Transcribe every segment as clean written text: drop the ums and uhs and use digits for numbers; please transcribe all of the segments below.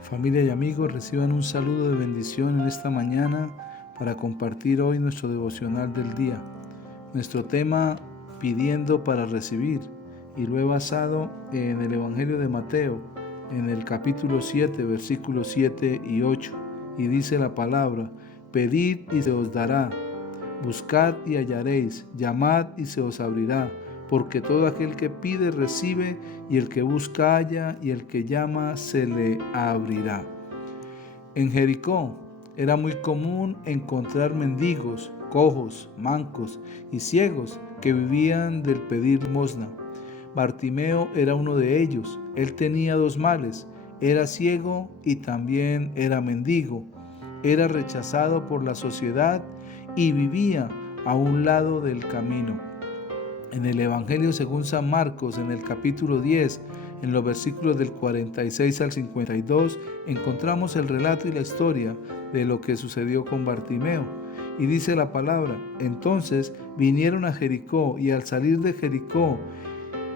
Familia y amigos, reciban un saludo de bendición en esta mañana para compartir hoy nuestro devocional del día. Nuestro tema, pidiendo para recibir, y lo he basado en el Evangelio de Mateo, en el capítulo 7, versículos 7 y 8. Y dice la palabra: pedid y se os dará, buscad y hallaréis, llamad y se os abrirá, porque todo aquel que pide recibe, y el que busca halla, y el que llama se le abrirá. En Jericó era muy común encontrar mendigos, cojos, mancos y ciegos que vivían del pedir limosna. Bartimeo era uno de ellos. Él tenía dos males: era ciego y también era mendigo. Era rechazado por la sociedad y vivía a un lado del camino. En el Evangelio según San Marcos, en el capítulo 10, en los versículos del 46 al 52, encontramos el relato y la historia de lo que sucedió con Bartimeo. Y dice la palabra: entonces vinieron a Jericó, y al salir de Jericó,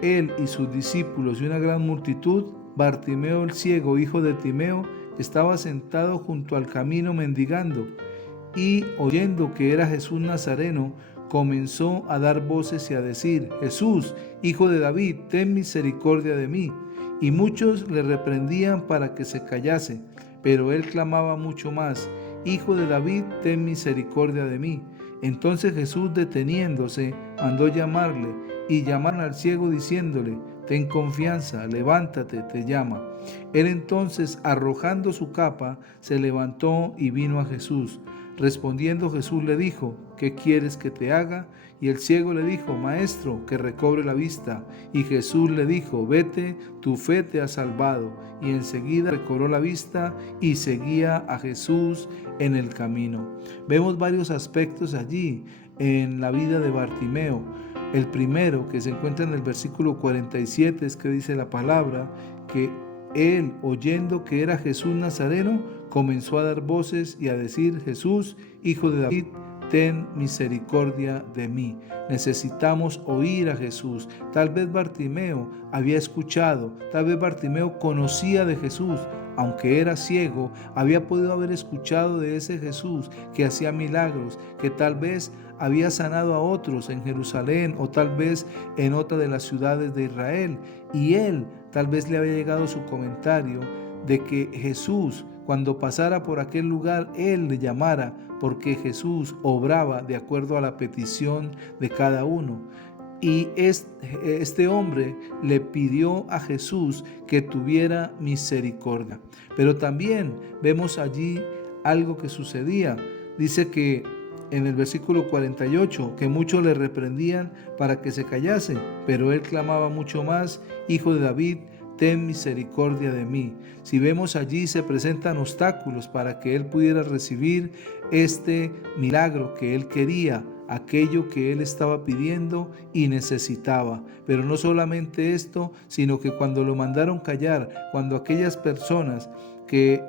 él y sus discípulos y una gran multitud, Bartimeo el ciego, hijo de Timeo, estaba sentado junto al camino mendigando, y oyendo que era Jesús Nazareno, comenzó a dar voces y a decir: Jesús, hijo de David, ten misericordia de mí. Y muchos le reprendían para que se callase, pero él clamaba mucho más: Hijo de David, ten misericordia de mí. Entonces Jesús, deteniéndose, mandó llamarle, y llamaron al ciego diciéndole: ten confianza, levántate, te llama. Él entonces, arrojando su capa, se levantó y vino a Jesús. Respondiendo Jesús le dijo: ¿qué quieres que te haga? Y el ciego le dijo: Maestro, que recobre la vista. Y Jesús le dijo: vete, tu fe te ha salvado. Y enseguida recobró la vista y seguía a Jesús en el camino. Vemos varios aspectos allí en la vida de Bartimeo. El primero, que se encuentra en el versículo 47, es que dice la palabra que él, oyendo que era Jesús Nazareno, comenzó a dar voces y a decir: Jesús, hijo de David, ten misericordia de mí. Necesitamos oír a Jesús. Tal vez Bartimeo había escuchado, tal vez Bartimeo conocía de Jesús. Aunque era ciego, había podido haber escuchado de ese Jesús que hacía milagros, que tal vez había sanado a otros en Jerusalén o tal vez en otra de las ciudades de Israel. Y él tal vez le había llegado su comentario de que Jesús, cuando pasara por aquel lugar, él le llamara, porque Jesús obraba de acuerdo a la petición de cada uno. Y este hombre le pidió a Jesús que tuviera misericordia. Pero también vemos allí algo que sucedía. Dice que en el versículo 48, que muchos le reprendían para que se callase, pero él clamaba mucho más: Hijo de David, ten misericordia de mí. Si vemos allí, se presentan obstáculos para que él pudiera recibir este milagro que él quería, aquello que él estaba pidiendo y necesitaba. Pero no solamente esto, sino que cuando lo mandaron callar, cuando aquellas personas que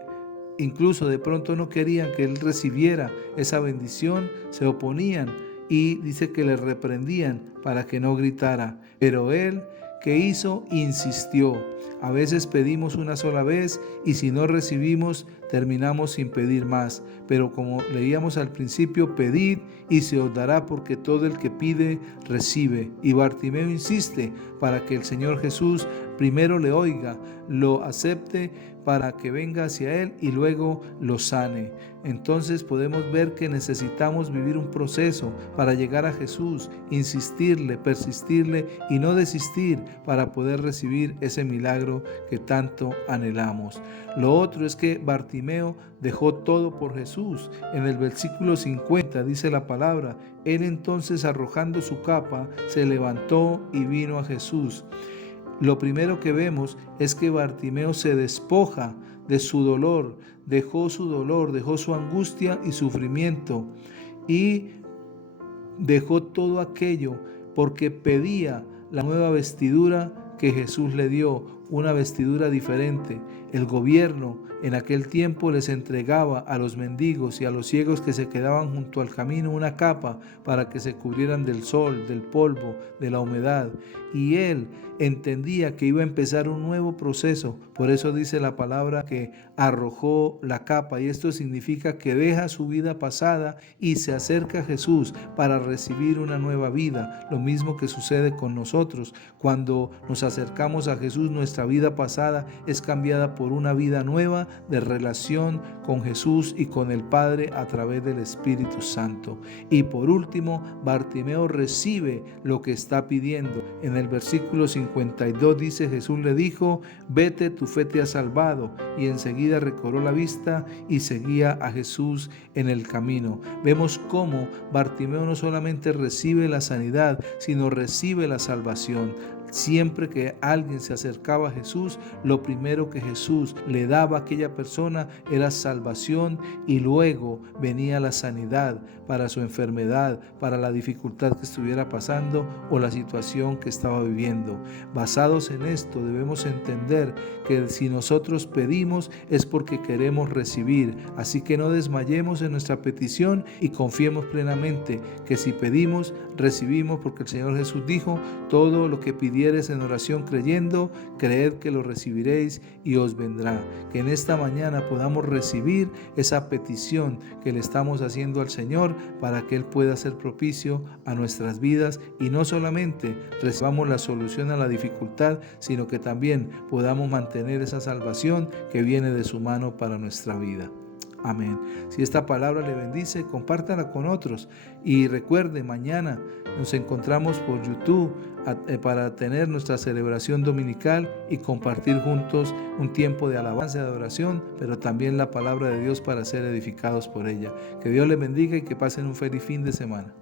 incluso de pronto no querían que él recibiera esa bendición, se oponían, y dice que le reprendían para que no gritara. Pero él, ¿qué hizo? Insistió. A veces pedimos una sola vez y si no recibimos, terminamos sin pedir más. Pero como leíamos al principio, pedid y se os dará, porque todo el que pide, recibe. Y Bartimeo insiste para que el Señor Jesús primero le oiga, lo acepte, para que venga hacia él y luego lo sane. Entonces podemos ver que necesitamos vivir un proceso para llegar a Jesús, insistirle, persistirle y no desistir para poder recibir ese milagro que tanto anhelamos. Lo otro es que Bartimeo dejó todo por Jesús. En el versículo 50 dice la palabra: él entonces, arrojando su capa, se levantó y vino a Jesús. Lo primero que vemos es que Bartimeo se despoja de su dolor, dejó su angustia y sufrimiento, y dejó todo aquello porque pedía la nueva vestidura que Jesús le dio, una vestidura diferente. El gobierno en aquel tiempo les entregaba a los mendigos y a los ciegos que se quedaban junto al camino una capa para que se cubrieran del sol, del polvo, de la humedad. Y él entendía que iba a empezar un nuevo proceso. Por eso dice la palabra que arrojó la capa, y esto significa que deja su vida pasada y se acerca a Jesús para recibir una nueva vida. Lo mismo que sucede con nosotros. Cuando nos acercamos a Jesús, nuestra vida pasada es cambiada por una vida nueva de relación con Jesús y con el Padre a través del Espíritu Santo. Y por último, Bartimeo recibe lo que está pidiendo. En el versículo 52 dice: Jesús le dijo: vete, tu fe te ha salvado. Y enseguida recobró la vista y seguía a Jesús en el camino. Vemos cómo Bartimeo no solamente recibe la sanidad, sino recibe la salvación. Siempre que alguien se acercaba a Jesús, lo primero que Jesús le daba a aquella persona era salvación, y luego venía la sanidad para su enfermedad, para la dificultad que estuviera pasando o la situación que estaba viviendo. Basados en esto, debemos entender que si nosotros pedimos es porque queremos recibir. Así que no desmayemos en nuestra petición y confiemos plenamente que si pedimos, recibimos, porque el Señor Jesús dijo: todo lo que pidiereis en oración creyendo, creed que lo recibiréis y os vendrá. Que en esta mañana podamos recibir esa petición que le estamos haciendo al Señor para que Él pueda ser propicio a nuestras vidas, y no solamente recibamos la solución a la dificultad, sino que también podamos mantener esa salvación que viene de su mano para nuestra vida. Amén. Si esta palabra le bendice, compártala con otros. Y recuerde, mañana nos encontramos por YouTube para tener nuestra celebración dominical y compartir juntos un tiempo de alabanza y de adoración, pero también la palabra de Dios para ser edificados por ella. Que Dios les bendiga y que pasen un feliz fin de semana.